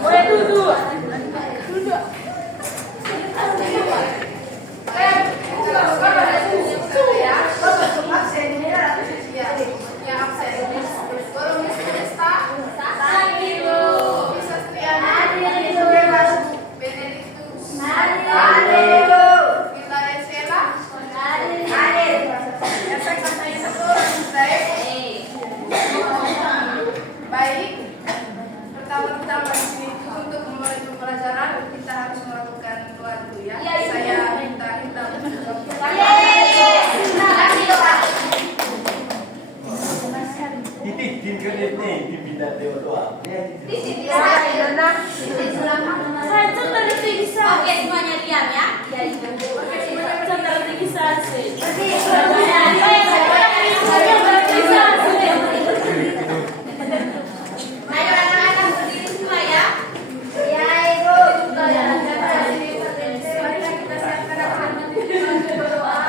Mulai duduk. Baik, pertama-tama di sini untuk memulai pembelajaran kita harus melakukan doa dulu ya. Saya minta kita Oke, semuanya diam ya. Ayo anak-anak berdiri semua ya. Ya, Ibu. Kita siapkan berdoa.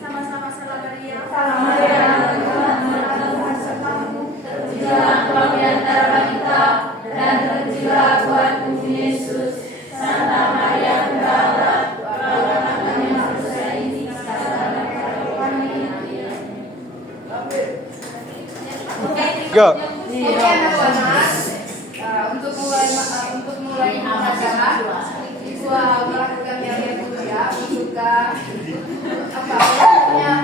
Sama-sama salam Maria. Terpujilah Tuhan di antara kita dan terpujilah Tuhan Yesus. Santa Maria Bunda Allah, doakan kami manusia ini sekarang dan pada kami. Go. Oke anak-anak, untuk mulai pembelajaran Ibu melakukan yang dulu ya, membuka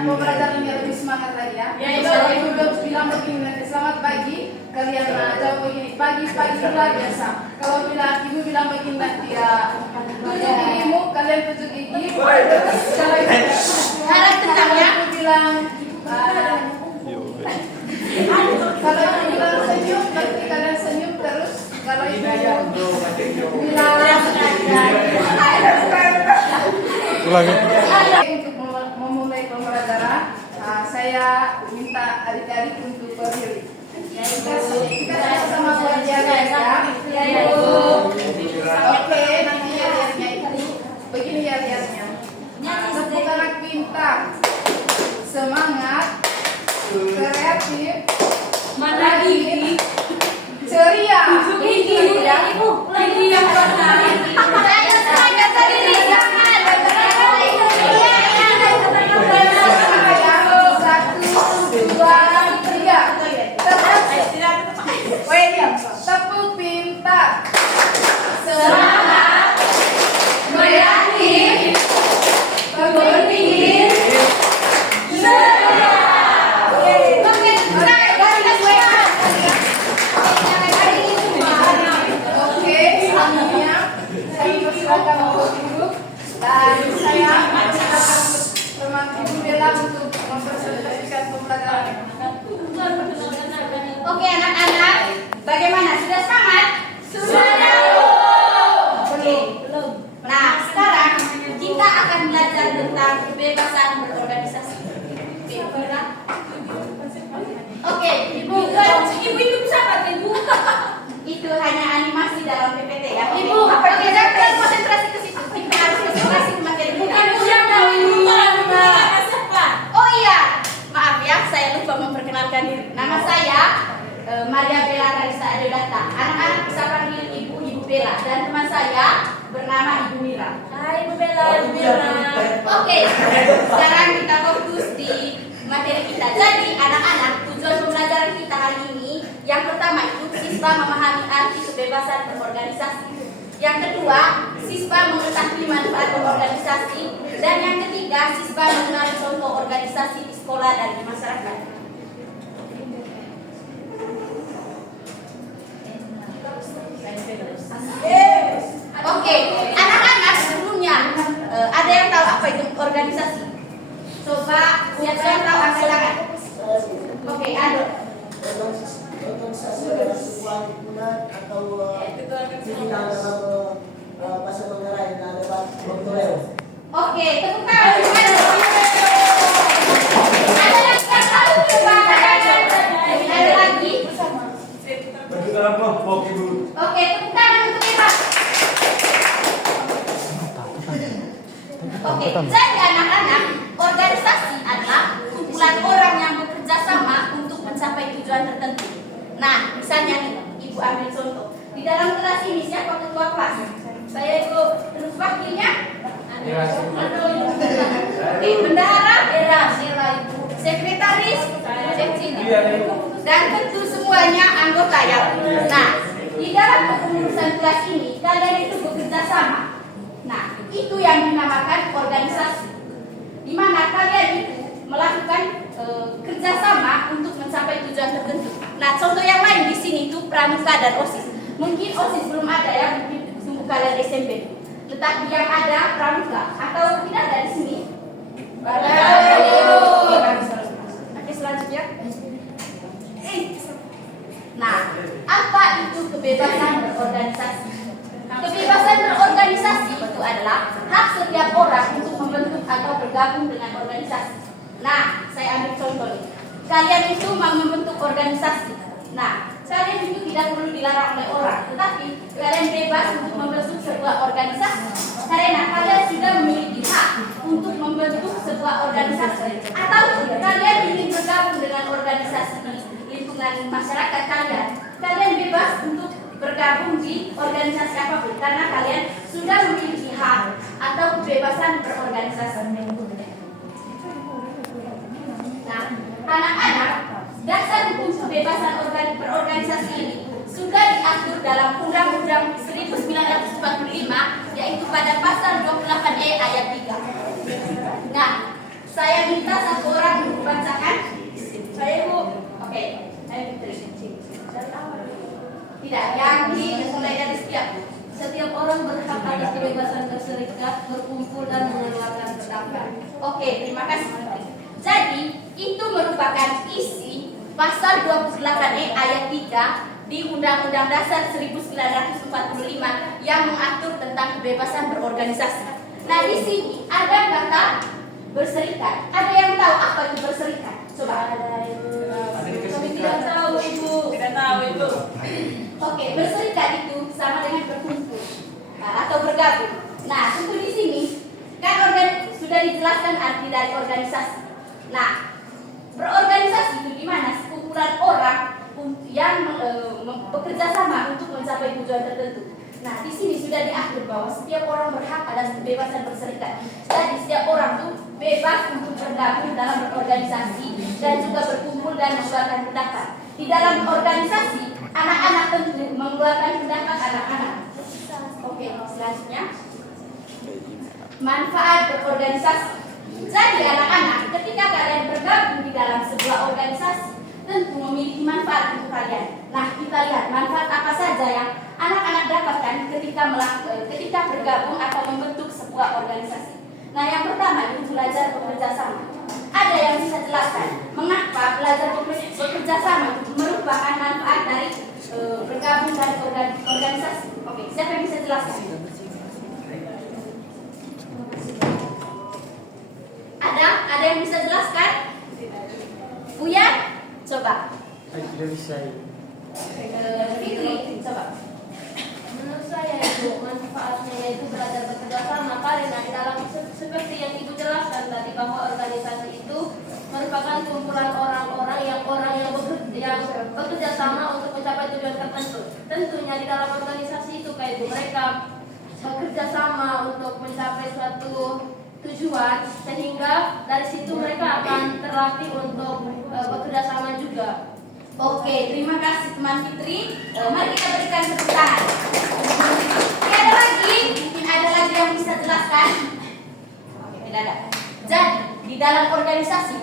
pembelajaran yang lebih semangat lagi ya. Kalau Ibu bilang begini nanti selamat pagi, kalian jawab begini pagi pula biasa. Kalau Ibu bilang begini nanti ya 7 gigimu, kalian 7 gigi. Kalau Ibu bilang kalau Ibu bilang senyum, berarti kalian senyum terus. Kalau Ibu bilang Ulangi. untuk memulai pembelajaran, saya minta adik-adik untuk berdiri. Kita sama belajar ya. Oke, nanti lihatnya itu begini ya lihatnya. Tepuk anak pintar, semangat, kreatif, rajin, ceria. Lagi yang tepuk pintar, semangat, kreatif, berpikir, ceria. Oke, selanjutnya saya persilakan untuk duduk dan saya persilakan teman Ibu Bella untuk mempresentasikan pembelajaran. Oke anak-anak, bagaimana? Sudah semangat? Sudah. Belum. Nah, sekarang kita akan belajar tentang kebebasan berorganisasi. Oke, Ibu siapa Ibu? Itu hanya animasi dalam PPT ya. Ibu, oke, jangan konsentrasi ke situ. Kita harus konsentrasi ke materi kita. Oh iya, maaf ya, saya lupa memperkenalkan diri. Nama saya Maria Bella Rarisa Adeodata. Anak-anak bisa panggil Ibu Bella. Dan teman saya bernama Ibu Mira. Hai Ibu Bella. Oke, sekarang kita fokus di materi kita. Jadi anak-anak, tujuan pembelajaran kita hari ini yang pertama itu siswa memahami arti kebebasan berorganisasi. Yang kedua, siswa mengetahui manfaat berorganisasi. Dan yang ketiga, siswa mengenal contoh organisasi di sekolah dan di masyarakat. Oke, anak-anak sebelumnya ada yang tahu apa itu organisasi? Coba siapa yang tahu angkat tangan? Oke, ada. Organisasi adalah sebuah himpunan atau pimpinan dalam bahasa Manggarai yang dapat bertorel. Oke, tepuk tangan. Ada yang tidak tahu coba? Ada lagi? Bagi dalam kelompok Ibu. Oke, tepuk tangan untuk Ibu. Oke, jadi anak-anak, organisasi adalah kumpulan orang yang bekerja sama untuk mencapai tujuan tertentu. Nah, misalnya nih, Ibu ambil contoh. Di dalam kelas ini siapa ketua kelas? Saya Ibu, terus wakilnya? Oke, bendahara? Sekretaris? Dan tentu semuanya anggota ya. Nah, di dalam kepengurusan kelas ini, kalian itu bekerja sama. Nah, itu yang dinamakan organisasi, di mana kalian itu melakukan kerjasama untuk mencapai tujuan tertentu. Nah, contoh yang lain di sini itu pramuka dan OSIS. Mungkin OSIS belum ada ya, mungkin tunggu kalian SMP. Tetapi yang ada pramuka atau tidak ada di sini. Oke, selanjutnya. Nah, apa itu kebebasan berorganisasi? Kebebasan berorganisasi itu adalah hak setiap orang untuk membentuk atau bergabung dengan organisasi. Nah, saya ambil contoh nih. Kalian itu mau membentuk organisasi. Nah, kalian itu tidak perlu dilarang oleh orang, tetapi kalian bebas untuk membentuk sebuah organisasi karena kalian sudah memiliki hak untuk membentuk sebuah organisasi. Atau kalian ingin bergabung dengan organisasi di lingkungan masyarakat kalian, kalian bebas untuk bergabung di organisasi apapun karena kalian sudah memiliki hak atau kebebasan berorganisasi. Nah, anak-anak, dasar hukum kebebasan berorganisasi ini sudah diatur dalam Undang-Undang 1945, yaitu pada pasal 28E ayat 3. Nah, saya minta satu orang untuk bacakan. Saya Ibu. Oke, saya Fitri. Tidak, yang dimulai dari setiap orang berhak atas kebebasan berserikat, berkumpul dan mengeluarkan pendapat. Oke, terima kasih. Jadi, itu merupakan isi pasal 28E ayat 3 di Undang-Undang Dasar 1945 yang mengatur tentang kebebasan berorganisasi. Nah, di sini ada kata berserikat. Ada yang tahu apa itu berserikat? Coba. Kami tidak tahu, Ibu. Tidak tahu, Ibu. Oke, berserikat itu sama dengan berkumpul atau bergabung. Nah, tentu di sini kan sudah dijelaskan arti dari organisasi. Nah, berorganisasi itu gimana? Sekumpulan orang yang bekerja sama untuk mencapai tujuan tertentu. Nah, di sini sudah diatur bahwa setiap orang berhak atas kebebasan berserikat. Jadi setiap orang tuh bebas untuk bergabung dalam berorganisasi dan juga berkumpul dan mengeluarkan pendapat. Di dalam organisasi, anak-anak tentu mengeluarkan pendapat anak-anak. Oke, selanjutnya manfaat berorganisasi. Jadi anak-anak, ketika kalian bergabung di dalam sebuah organisasi, tentu memiliki manfaat untuk kalian. Nah, kita lihat manfaat apa saja yang anak-anak dapatkan ketika bergabung atau membentuk sebuah organisasi. Nah, yang pertama itu belajar bekerja sama. Ada yang bisa jelaskan mengapa belajar bekerja sama merupakan manfaat dari bergabung dari organisasi? Oke, siapa yang bisa jelaskan? Ada yang bisa jelaskan? Buya, coba. Tidak bisa. Fitri, coba. Menurut saya itu manfaatnya itu belajar bekerja sama karena di dalam seperti yang Ibu jelaskan tadi bahwa organisasi itu merupakan kumpulan orang-orang yang bekerja sama untuk mencapai tujuan tertentu. Tentunya di dalam organisasi itu kayak mereka bekerja sama untuk mencapai suatu tujuan sehingga dari situ mereka akan terlatih untuk bekerja sama juga. Oke, terima kasih teman Fitri. Mari kita berikan tepuk tangan. Ada lagi? Mungkin ada lagi yang bisa jelaskan? Oke, tidak ada. Jadi di dalam organisasi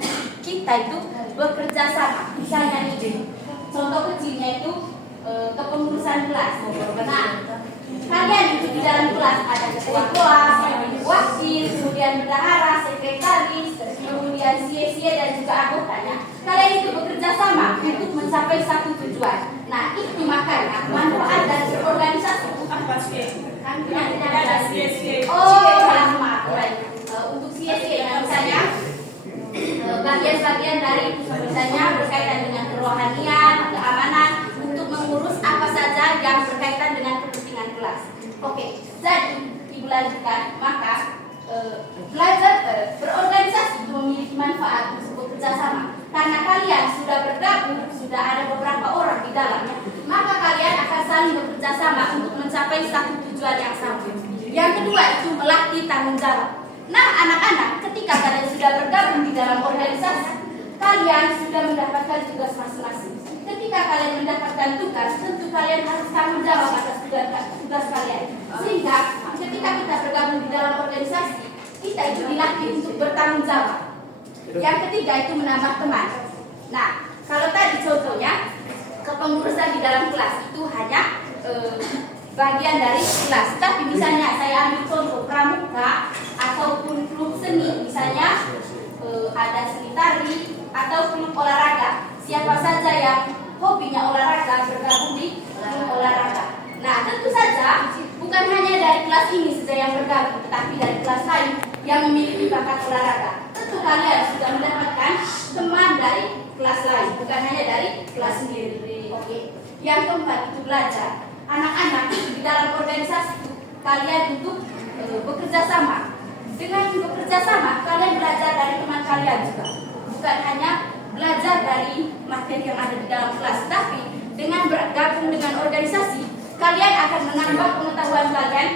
kita itu bekerja sama. Misalnya nih, contoh kecilnya itu kepengurusan kelas. Nah, kalian itu di dalam kelas ada ketua kelas, wakil, kemudian bendahara, sekretaris, kemudian sia-sia dan juga anggotanya. Kalian itu bekerja sama untuk mencapai satu tujuan. Nah, itu makanya manfaat dari berorganisasi. Apa sih? Tidak ada sia-sia. Oh, maaf. Untuk sia-sia misalnya bagian-bagian dari misalnya berkaitan dengan kerohanian, keamanan untuk mengurus apa saja yang berkaitan dengan kepentingan kelas. Oke, jadi Ibu lanjutkan. Maka belajar berorganisasi itu memiliki manfaat untuk bekerja sama. Karena kalian sudah bergabung, sudah ada beberapa orang di dalamnya, maka kalian akan saling bekerja sama untuk mencapai satu tujuan yang sama. Yang kedua itu melatih tanggung jawab. Nah, anak-anak, ketika kalian sudah bergabung di dalam organisasi, kalian sudah mendapatkan tugas masing-masing. Ketika kalian mendapatkan tugas, tentu kalian harus tanggung jawab atas tugas kalian. Sehingga ketika kita bergabung di dalam organisasi, kita itu dilatih untuk bertanggung jawab. Yang ketiga itu menambah teman. Nah, kalau tadi contohnya kepengurusan di dalam kelas itu hanya bagian dari kelas. Tapi misalnya saya ambil contoh pramuka ataupun klub seni, misalnya ada seni tari atau klub olahraga. Siapa saja yang hobinya olahraga bergabung di klub olahraga. Nah, tentu saja bukan hanya dari kelas ini saja yang bergabung, tetapi dari kelas lain yang memiliki bakat olahraga. Tentu kalian sudah mendapatkan teman dari kelas lain, bukan hanya dari kelas sendiri. Oke. Yang keempat itu belajar. Anak-anak di dalam organisasi itu kalian untuk bekerja sama. Dengan bekerja sama, kalian belajar dari teman kalian juga. Bukan hanya belajar dari materi yang ada di dalam kelas, tapi dengan bergabung dengan organisasi, kalian akan menambah pengetahuan kalian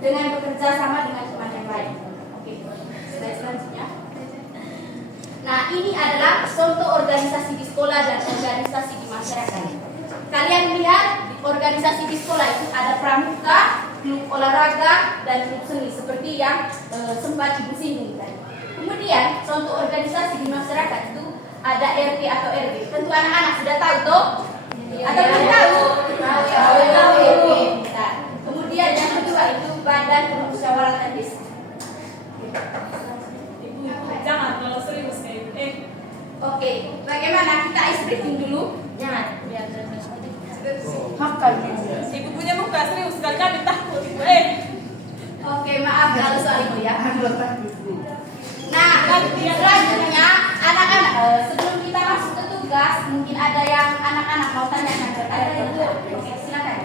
dengan bekerja sama dengan teman yang lain. Oke, slide selanjutnya. Nah, ini adalah contoh organisasi di sekolah dan organisasi di masyarakat. Kalian lihat di organisasi di sekolah itu ada pramuka, klub olahraga, dan klub seni seperti yang sempat Ibu singgung tadi. Kemudian contoh organisasi di masyarakat itu ada RT atau RW. Tentu anak-anak sudah tahu toh? Atau belum tahu? Tahu. Nah, kemudian yang kedua itu badan permusyawaratan desa. Jangan kalau serius kayak Oke, bagaimana kita ice breaking dulu? Jangan, biar Makan. ibu punya muka serius sekali kami takut. Oke, maaf kalau soal itu ya. Nah, selanjutnya anak-anak sebelum kita masuk ke tugas, mungkin ada yang anak-anak mau tanyakan terkait itu. Oke, silakan.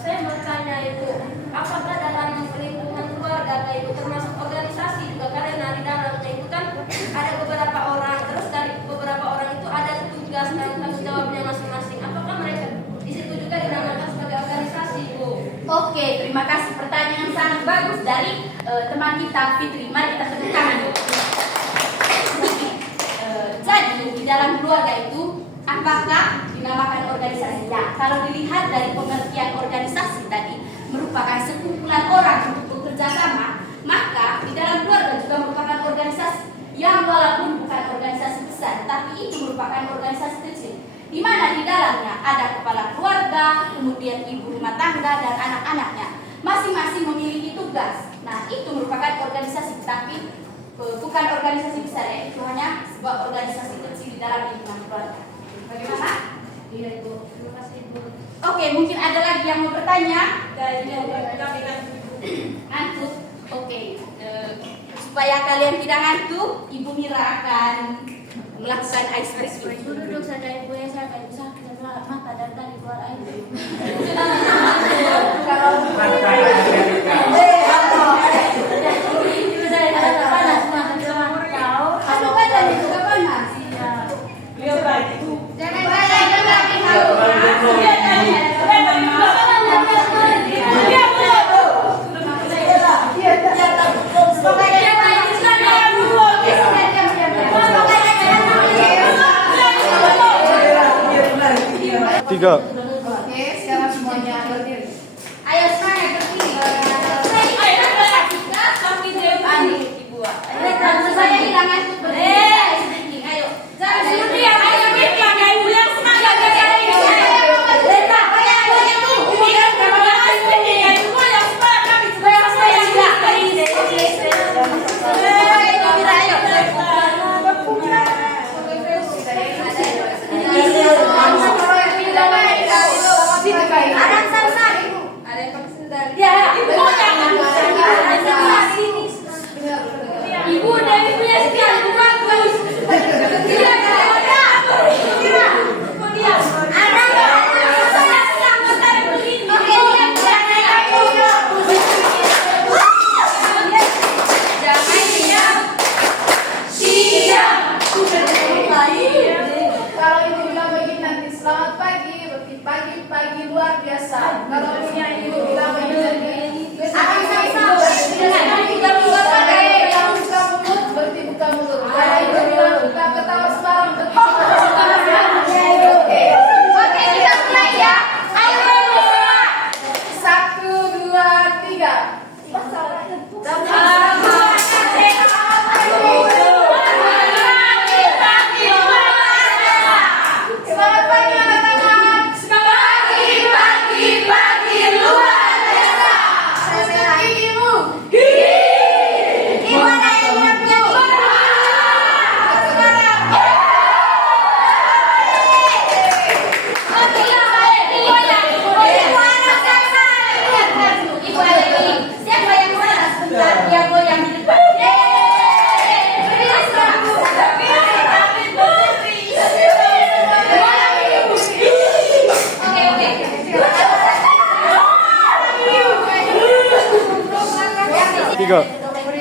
Saya mau tanya itu, apakah dalam lingkungan keluarga itu termasuk organisasi juga, karena di dalamnya itu kan ada beberapa orang, terus dari beberapa orang itu ada tugas dan tanggung jawabnya masing-masing. Apakah mereka di situ juga dinamakan sebagai organisasi, Bu? Oke, terima kasih, pertanyaan sangat bagus dari teman kita Fitri. Mari kita tepuk tangan dulu. Jadi di dalam keluarga itu apakah dinamakan organisasi? Ya, kalau dilihat dari pengertian organisasi tadi merupakan sekumpulan orang untuk bekerja sama, maka di dalam keluarga juga merupakan organisasi yang walaupun bukan organisasi besar, tapi itu merupakan organisasi kecil, di mana di dalamnya ada kepala keluarga, kemudian ibu rumah tangga dan anak-anaknya, masing-masing memiliki tugas. Nah, itu merupakan organisasi, tapi bukan organisasi besar ya, itu hanya sebuah organisasi kecil di dalam lingkungan keluarga. Bagaimana? Iya, Ibu. Terima kasih, Ibu. Oke, mungkin ada lagi yang mau bertanya? Kami kan Ngantuk? Oke, supaya kalian tidak ngantuk, Ibu Mira akan melakukan ice breaking. Ibu duduk saja, Ibu, ya, saya kayak bisa mata dan tadi keluar air. Kalau badannya juga panas. beliau baik itu. Jangan tahu. Tiga. Oke, sekarang semuanya berdiri. Ayo semangat berdiri. Kami depan dibuat. Saya hilang ngantuk berdiri. Ayo. Jangan berdiri. Ayo bikin ibu yang semangat berdiri.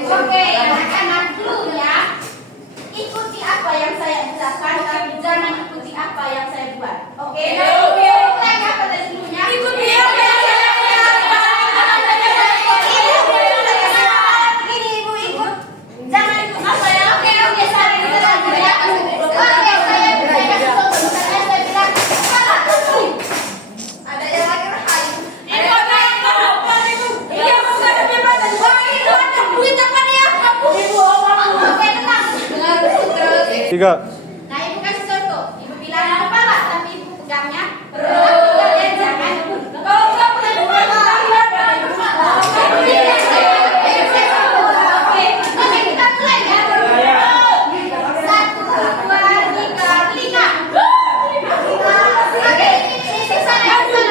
Oke, anak-anak dulu ya. Ikuti apa yang saya ucapkan, tapi jangan ikuti apa yang saya buat. Oke? Ulang apa tadi dulunya? Ikuti apa yang saya Ini ibu ikut. Jangan ikut apa ya? Oke, saling itu lagi ya. Oke, saya kasih contoh. Misalnya saya bilang, salah. Ada yang lagi rahayu. Iya, bukan lebih badan. Wah, itu ada duit apa nih ya? Ibu, oke, tenang. Dengar terus. 3. Nah, ibu kasih contoh. Ibu bilang kepala, tapi ibu pegangnya perut. Kalian jangan. Kalau nggak punya kepala, oke, oke, kita mulai ya. 1, 2, 3, telinga. Oke, ini sana, maju.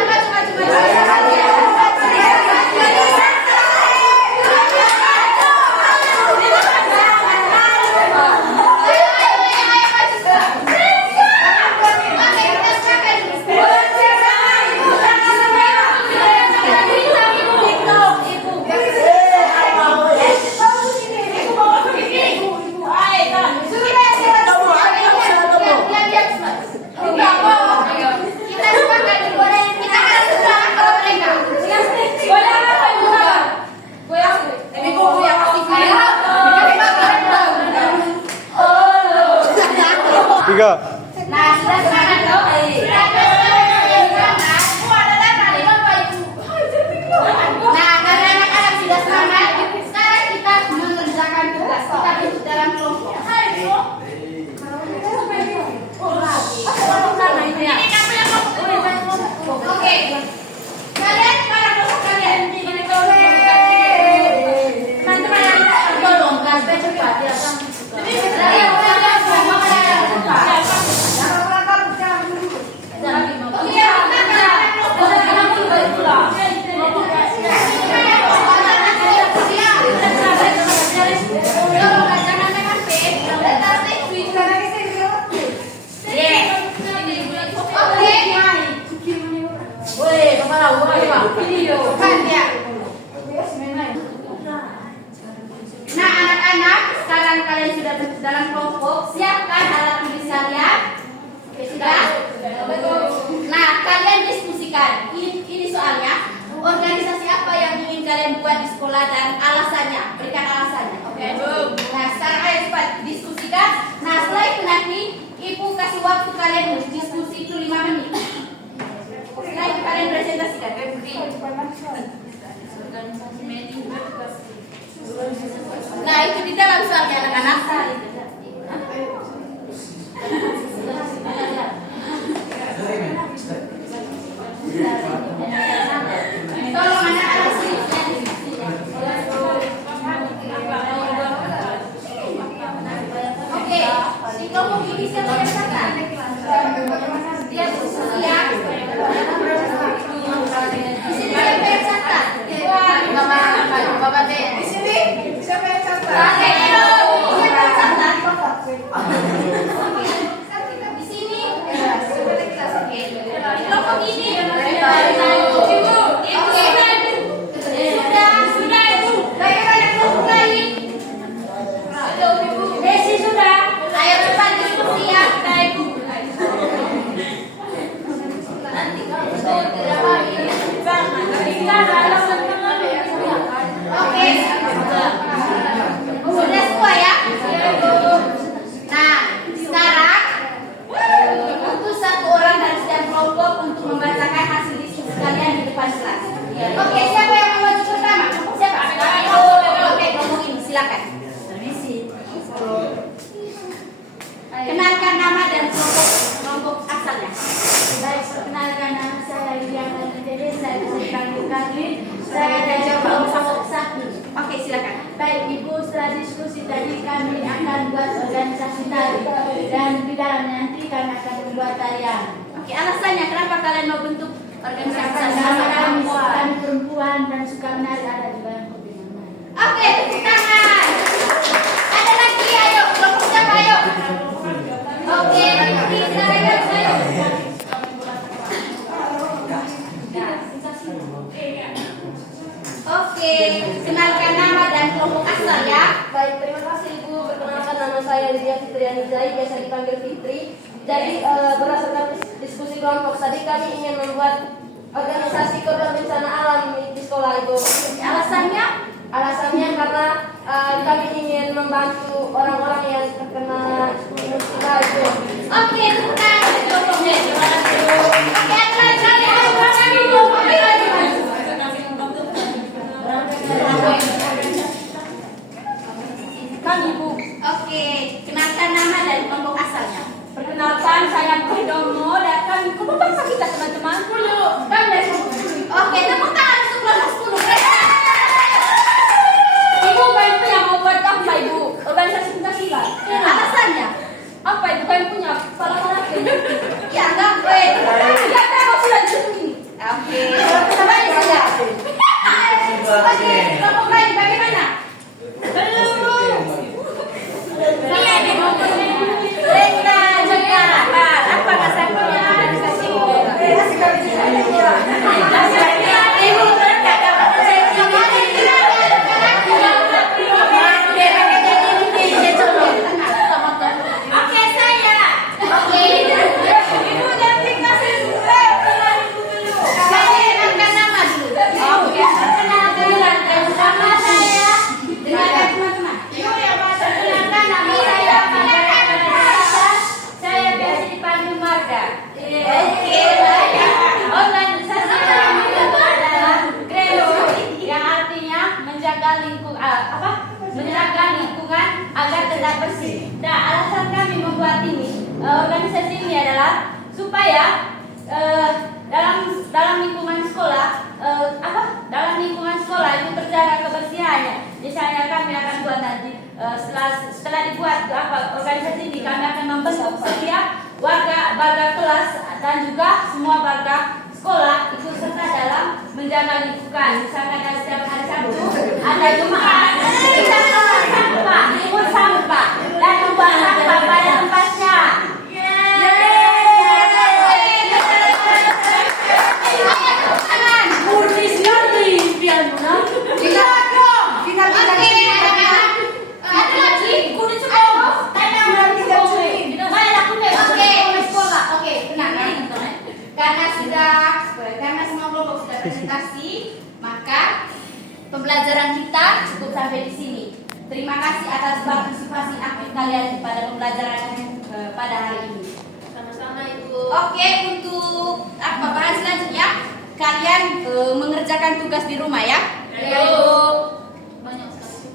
Tiga. Nah, sudah sekarang dong. Nah, karena anak-anak sudah semangat, sekarang kita mengerjakan tugas. Kita bentuk dalam kelompok. Ini kamu yang kelompok. Oke. Kalian para kelompok kalian. Teman-teman, tolong kasih cepat ya. Nah, anak-anak, sekarang kalian sudah dalam kelompok, siapkan alat tulis kalian. Sudah? Nah, kalian diskusikan. Ini soalnya, organisasi apa yang ingin kalian buat di sekolah dan alasannya. Berikan alasannya. Oke. Nah, sekarang ayo cepat diskusikan. Nah, setelah itu nanti ibu kasih waktu kalian diskusi itu 5 menit. Setelah itu kalian presentasikan. Nah, itu di dalam soalnya anak-anak. Tolong anak-anak sini. Oke, di kelompok ini siapa yang kata? Dia diskusi ya. Di sini siapa yang kata? Bapak deh. Di sini siapa yang catat? Di sini. Di kelompok ini. Sudah ibu. Bagaimana kelompok lain? Desi sudah. Ayo cepat diskusi ya. Ibu. Nanti kalau tidak lagi. Oke. Sudah semua ya? Nah, sekarang utus satu orang dari setiap kelompok untuk membacakan hasil diskusi kalian di depan kelas. Oke, siapa yang mau maju pertama? Siapa? Oke, kelompok ini silakan. Permisi. Kenalkan nama dan kelompok asalnya. Baik, perkenalkan nama saya Liliana Jadi, saya dipanggil Kali. Saya dari kelompok 1. Oke, silakan. Baik, Ibu, setelah diskusi tadi kami akan buat organisasi tari dan di dalam nanti kami akan membuat tarian. Oke, alasannya kenapa kalian mau bentuk organisasi Nama kami perempuan? perempuan dan suka menari ada di dalam kopi menari. Oke, tepuk tangan. Ada lagi, ayo. Kelompok siapa, ayo? Oke, nanti silakan, ayo. Oke, kenalkan nama dan kelompok asal ya. Fitriani Zai, biasa dipanggil Fitri. Jadi berdasarkan diskusi kelompok tadi kami ingin membuat organisasi korban bencana alam di sekolah itu. Alasannya karena kami ingin membantu orang-orang yang terkena musibah itu. Oke, tepuk tangan untuk kelompoknya. Terima kasih. Oke, Kami Bu. Oke, kenalkan nama dan kelompok asalnya. Perkenalkan saya Pridomo dan kami kelompok apa kita teman-teman? 10. Kami dari kelompok 10. Oke, tepuk tangan untuk kelompok 10. Ibu kalian punya mau buat apa Ibu? Organisasi Pancasila. Alasannya? Apa Ibu kalian punya? Kepala apa? Ya, enggak gue. Ya kan sudah di sini. Oke, kembali saja. Oke, kelompok lain bagaimana? Belum. Rena Jakarta. Apa masalahnya? Ibu Oke, saya. Oke. Ibu jangan kasih saya kenalkan nama dulu. Oke, perkenalkan nama saya. Dengarkan teman-teman. Yuk ya, Mas. Perkenalkan nama saya. Saya biasa dipanggil Marga. Oke, Organisasi kami itu adalah Grelo yang artinya menjaga lingkungan agar tetap bersih. Nah, alasan kami membuat organisasi ini adalah supaya dalam lingkungan sekolah itu terjaga kebersihannya. Misalnya kami akan buat nanti setelah dibuat organisasi ini kami akan membentuk setiap warga kelas dan juga semua warga sekolah ikut serta dalam menjaga lingkungan. Misalkan ada setiap hari Sabtu ada Jumat kita mengumpul sampah dan membuang sampah pada tempatnya. Karena semua kelompok sudah presentasi, maka pembelajaran kita cukup sampai di sini. Terima kasih atas partisipasi aktif kalian pada pembelajaran pada hari ini. Sama-sama Ibu. Oke, untuk bahan selanjutnya kalian mengerjakan tugas di rumah ya. Banyak sekali.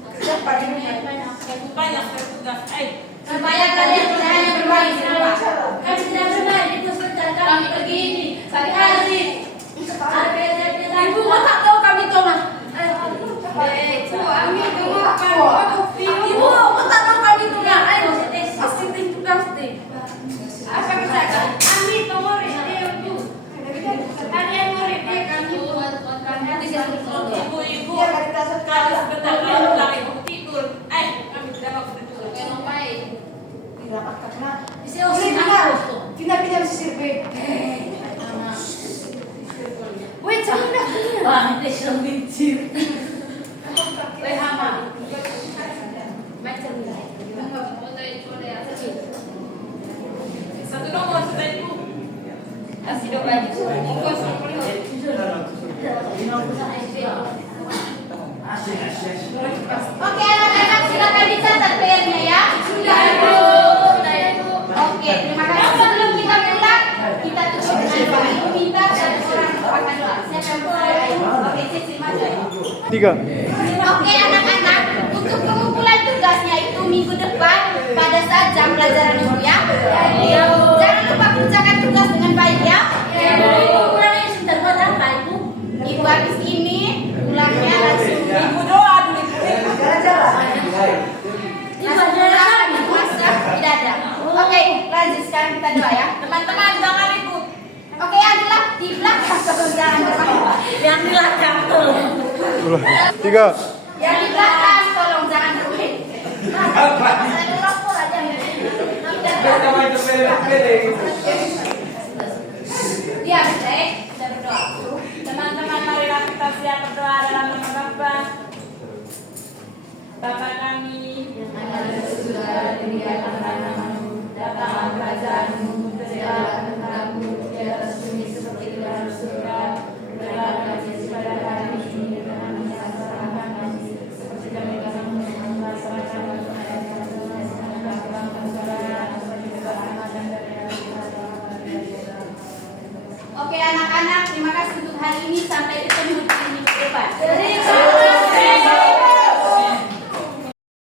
Banyak tugas. Supaya kalian tidak hanya bermain di rumah. Kami tidak bermain itu sebentar kami begini pagi hari. Ibu mau tak tahu kami Thomas. Ibu mau tak tahu kami Thomas. Ayo pasti tugas deh. Apa kita kami Thomas itu. Kalian murid kami buat kami Ibu-ibu kalau sebentar lagi ibu tidur. Kami tidak mau tidur. Tidak bisa sisir B. Wait, jangan. Wah, nanti sudah bincir. Satu nomor sudah ibu. Kasih doa ibu. Monggo Oke, anak-anak silakan dicatat PR-nya ya. Sudah Ibu. Oke, terima kasih. Sebelum kita pulang, kita tutup dengan doa. Ibu minta dari orang akan doa. Siapa yang mulai? Oke, Cici maju. 3. Oke, anak-anak, untuk pengumpulan tugasnya itu minggu depan pada saat jam pelajaran Ibu ya. Jangan lupa kerjakan tugas dengan baik ya. Pulangnya sebentar buat apa Ibu? Ibu habis ini pulangnya langsung Ibu doa dulu. masak tidak ada. Oke, lanjut sekarang kita doa ya. Teman-teman jangan ribut. Oke, yang di belakang jangan bermain. Yang di belakang tuh. 3. Yang di belakang tolong jangan bermain. Saya lapor aja. Dia baik, kita berdoa. Teman-teman marilah kita siap berdoa dalam nama Bapa kami. Yang ada di surga, dimuliakan namamu, datanglah kerajaanmu, berjaya kehendakmu di atas bumi seperti di dalam surga. Berilah kami pada hari ini dan kami serahkan kami, seperti kami Oke anak-anak, terima kasih untuk hari ini. Sampai ketemu di minggu depan. Jadi